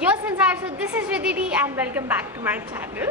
your Sansar. So this is Vididi and welcome back to my channel.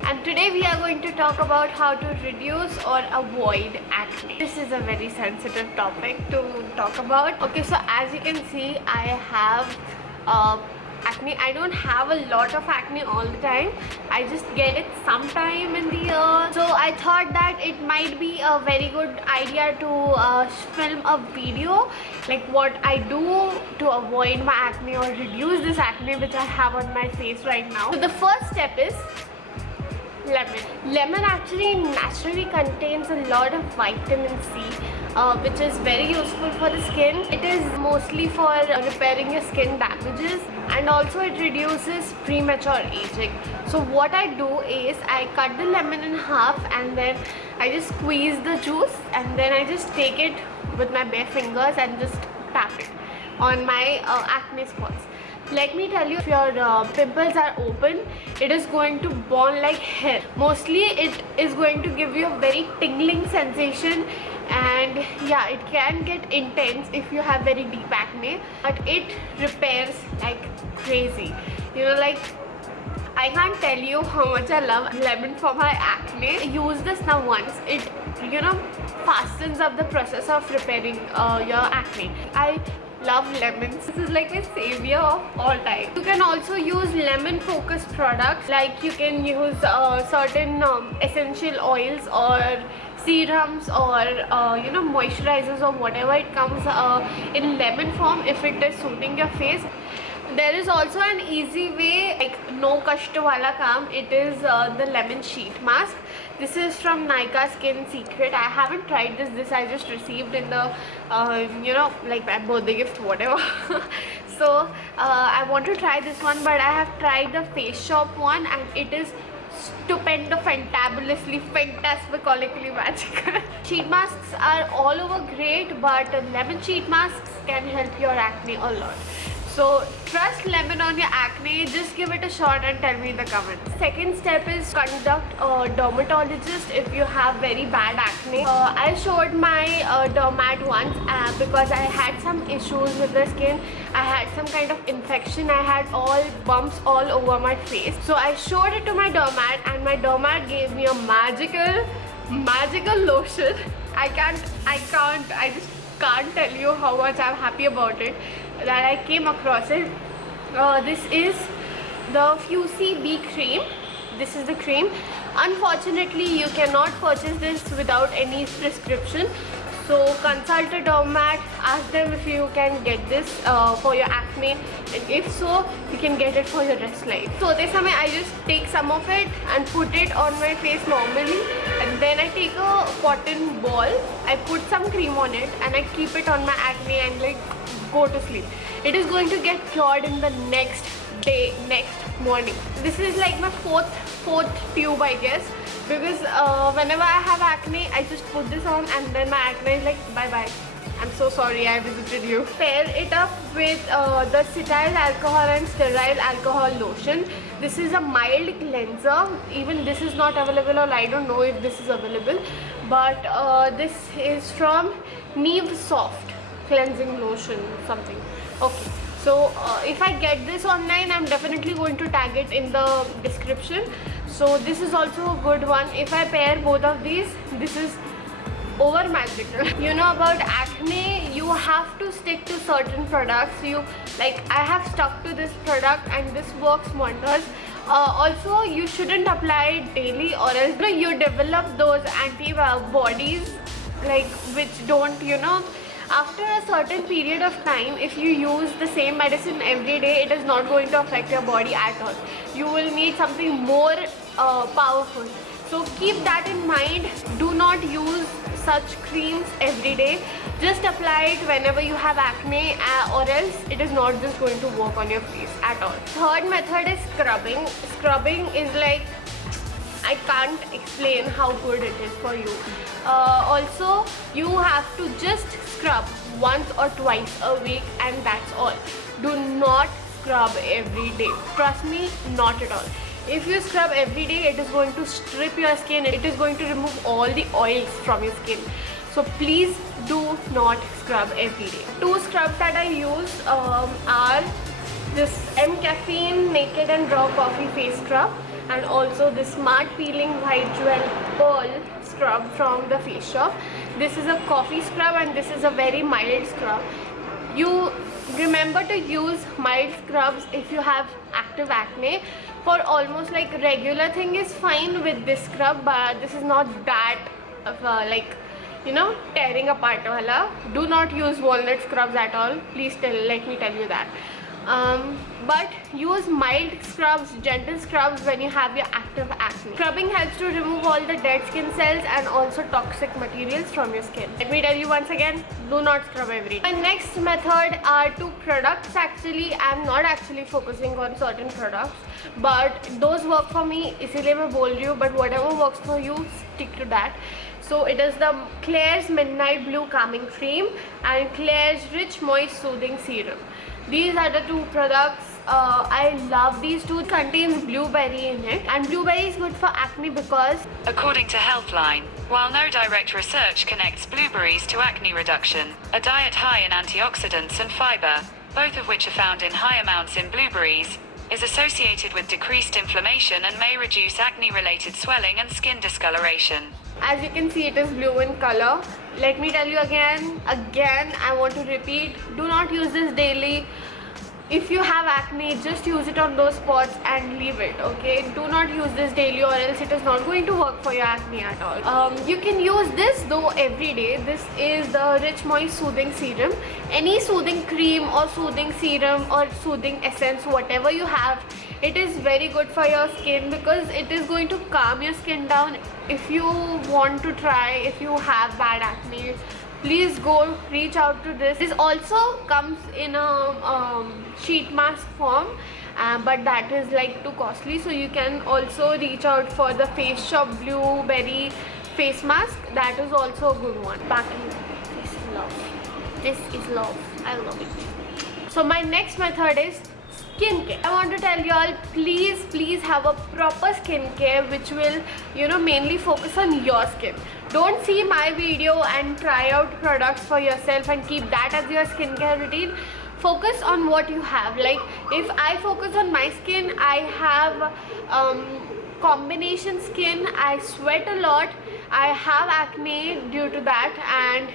And today we are going to talk about how to reduce or avoid acne. This is a very sensitive topic to talk about. Okay, so as you can see, I have acne. I don't have a lot of acne all the time. I just get it sometime in the year. So I thought that it might be a very good idea to film a video like what I do to avoid my acne or reduce this acne which I have on my face right now. So the first step is lemon. Lemon actually naturally contains a lot of vitamin C, which is very useful for the skin. It is mostly for repairing your skin damages, and also it reduces premature aging. So what I do is I cut the lemon in half and then I just squeeze the juice and then I just take it with my bare fingers and just tap it on my acne spots. Let me tell you, if your pimples are open, it is going to burn like hell. Mostly it is going to give you a very tingling sensation, and yeah, it can get intense if you have very deep acne, but it repairs like crazy. You know, like I can't tell you how much I love lemon for my acne. Use this now once. It, you know, fastens up the process of repairing your acne. I love lemons. This is like my savior of all time. You can also use lemon focused products, like you can use certain essential oils or serums or you know, moisturizers or whatever it comes in lemon form if it is suiting your face. There is also an easy way, like no kashta wala kaam. It is the lemon sheet mask. This is from Nykaa Skin Secret. I haven't tried this. This I just received in the you know, like my birthday gift, whatever. So I want to try this one, but I have tried the Face Shop one and it is stupendo, fantabulously, fantastically magical. Sheet masks are all over great, but lemon sheet masks can help your acne a lot. So trust lemon on your acne. Just give it a shot and tell me in the comments. Second step is conduct a dermatologist if you have very bad acne. I showed my dermat once because I had some issues with the skin. I had some kind of infection. I had all bumps all over my face. So I showed it to my dermat and my dermat gave me a magical lotion. I just can't tell you how much I'm happy about it that I came across it. This is the Fusi B cream. This is the cream. Unfortunately, you cannot purchase this without any prescription. So consult a dermat, ask them if you can get this for your acne, and if so, you can get it for your rest life. So this time I just take some of it and put it on my face normally, and then I take a cotton ball, I put some cream on it and I keep it on my acne and like go to sleep. It is going to get cured in the next day, next morning. This is like my fourth tube, I guess, because whenever I have acne, I just put this on and then my acne is like bye bye. I'm so sorry I visited you. Pair it up with the cetyl alcohol and stearyl alcohol lotion. This is a mild cleanser. Even this is not available, or I don't know if this is available, but this is from Neve Soft cleansing lotion something. Okay, so if I get this online, I'm definitely going to tag it in the description. So this is also a good one. If I pair both of these, this is over magical. You know about acne, you have to stick to certain products. You like, I have stuck to this product and this works wonders. Also, you shouldn't apply it daily, or else you know, you develop those antibodies like which don't, you know, after a certain period of time, if you use the same medicine every day, it is not going to affect your body at all. You will need something more powerful. So keep that in mind. Do not use such creams every day. Just apply it whenever you have acne, or else it is not just going to work on your face at all. Third method is scrubbing. Scrubbing is like, I can't explain how good it is for you. Also, you have to just scrub once or twice a week, and that's all. Do not scrub every day. Trust me, not at all. If you scrub every day, it is going to strip your skin, it is going to remove all the oils from your skin. So please do not scrub every day. Two scrubs that I use are this M Caffeine Naked and Raw Coffee Face Scrub, and also the Smart Peeling White Jewel Pearl Scrub from the Face Shop. This is a coffee scrub and this is a very mild scrub. You remember to use mild scrubs if you have active acne. For almost like regular thing is fine with this scrub, but this is not that of like, you know, tearing apart wala. Do not use walnut scrubs at all. Please let me tell you that. But use mild scrubs, gentle scrubs when you have your active acne. Scrubbing helps to remove all the dead skin cells and also toxic materials from your skin. Let me tell you once again, do not scrub every day. My next method are two products. Actually, I'm not actually focusing on certain products, but those work for me, इसलिए मैं बोल रही हूँ. But whatever works for you, stick to that. So it is the Klairs Midnight Blue Calming Cream and Klairs Rich Moist Soothing Serum. These are the two products. I love these two. It contains blueberry in it, and blueberry is good for acne because, according to Healthline, while no direct research connects blueberries to acne reduction, a diet high in antioxidants and fiber, both of which are found in high amounts in blueberries, is associated with decreased inflammation and may reduce acne-related swelling and skin discoloration. as you can see, it is blue in color. Let me tell you again, I want to repeat, do not use this daily. If you have acne, just use it on those spots and leave it, okay? Do not use this daily or else it is not going to work for your acne at all. You can use this though every day. This is the Rich Moist Soothing Serum. Any soothing cream or soothing serum or soothing essence, whatever you have, it is very good for your skin because it is going to calm your skin down. If you want to try, if you have bad acne, please go reach out to this. This also comes in a sheet mask form, but that is like too costly, so you can also reach out for the Face Shop Blueberry face mask. That is also a good one. Packing, this is love. This is love. I love it. So my next method is skincare. I want to tell you all, please have a proper skincare which will, you know, mainly focus on your skin. Don't see my video and try out products for yourself and keep that as your skincare routine. Focus on what you have. Like if I focus on my skin, I have combination skin, I sweat a lot, I have acne due to that, and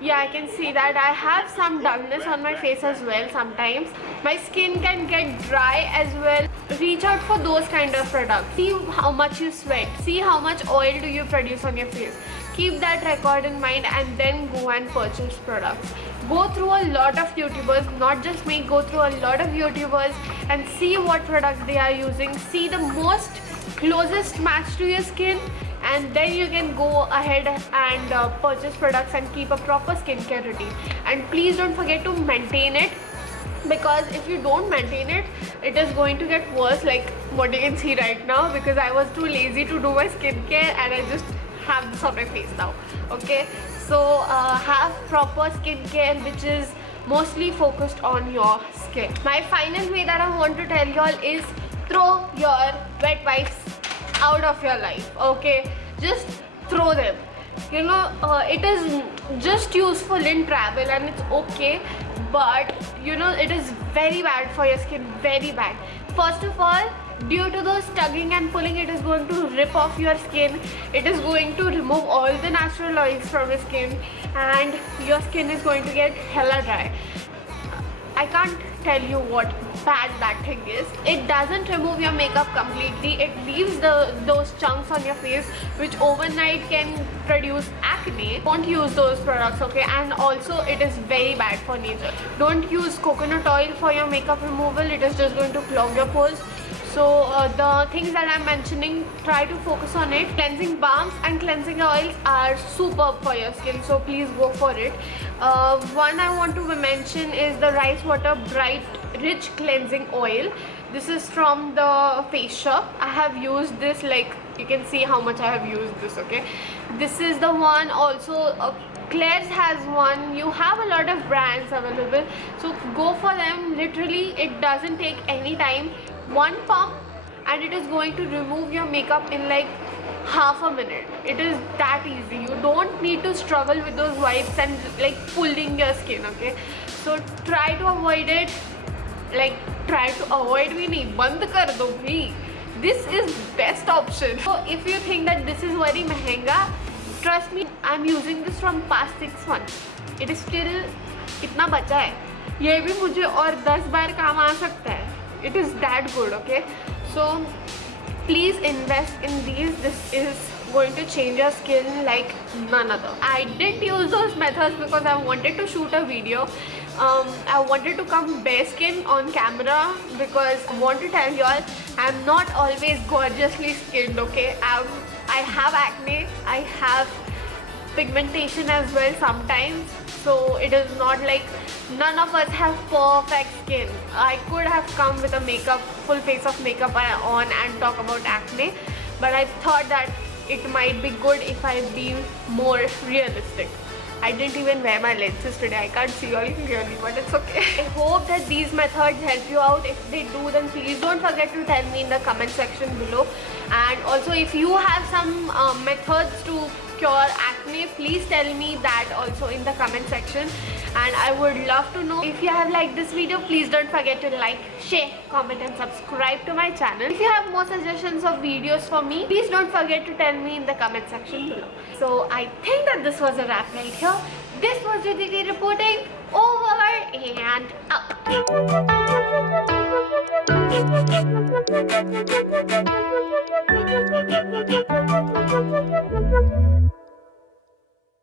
yeah, I can see that I have some dullness on my face as well sometimes. My skin can get dry as well. Reach out for those kind of products. See how much you sweat, see how much oil do you produce on your face. Keep that record in mind and then go and purchase products. Go through a lot of YouTubers, not just me, go through a lot of YouTubers and see what products they are using. See the most closest match to your skin, and then you can go ahead and purchase products and keep a proper skincare routine. And please don't forget to maintain it, because if you don't maintain it, it is going to get worse, like what you can see right now, because I was too lazy to do my skincare and I just have this on my face now. Okay, so have proper skincare which is mostly focused on your skin. My final way that I want to tell y'all is throw your wet wipes out of your life. Okay, just throw them. You know, it is just useful in travel and it's okay, but you know, it is very bad for your skin, very bad. First of all, due to those tugging and pulling, it is going to rip off your skin. It is going to remove all the natural oils from your skin and your skin is going to get hella dry. I can't tell you what bad that thing is. It doesn't remove your makeup completely. It leaves those chunks on your face which overnight can produce acne. Don't use those products, okay? And also it is very bad for nature. Don't use coconut oil for your makeup removal. It is just going to clog your pores. So the things that I'm mentioning, try to focus on it. Cleansing balms and cleansing oils are superb for your skin, so please go for it. One I want to mention is the Rice Water Bright Rich Cleansing Oil. This is from the Face Shop. I have used this, like you can see how much I have used this, okay? This is the one. Also Klairs has one. You have a lot of brands available, so go for them. Literally it doesn't take any time. One pump and it is going to remove your makeup in like half a minute. It is that easy. You don't need to struggle with those wipes and like pulling your skin, okay? So try to avoid it. Like try to avoid भी नहीं, बंद कर दो भाई. This is best option. So if you think that this is very महंगा, trust me, I'm using this from past 6 months. It is still इतना बचा है. ये भी मुझे और 10 बार काम आ सकता है. It is that good, okay? So please invest in these. This is going to change your skin like none other. I didn't use those methods because I wanted to shoot a video. I wanted to come bare skin on camera because I want to tell you all I'm not always gorgeously skinned, okay? I have acne, I have pigmentation as well sometimes, so it is not like none of us have perfect skin. I could have come with a makeup, full face of makeup on and talk about acne, but I thought that it might be good if I be more realistic. I didn't even wear my lenses today. I can't see all clearly, but it's okay. I hope that these methods help you out. If they do, then please don't forget to tell me in the comment section below. And also, if you have some methods to cure acne, please tell me that also in the comment section. And I would love to know. If you have liked this video, please don't forget to like, share, comment and subscribe to my channel. If you have more suggestions of videos for me, please don't forget to tell me in the comment section below. So I think that this was a wrap right here. This was Jyoti reporting. Over and out.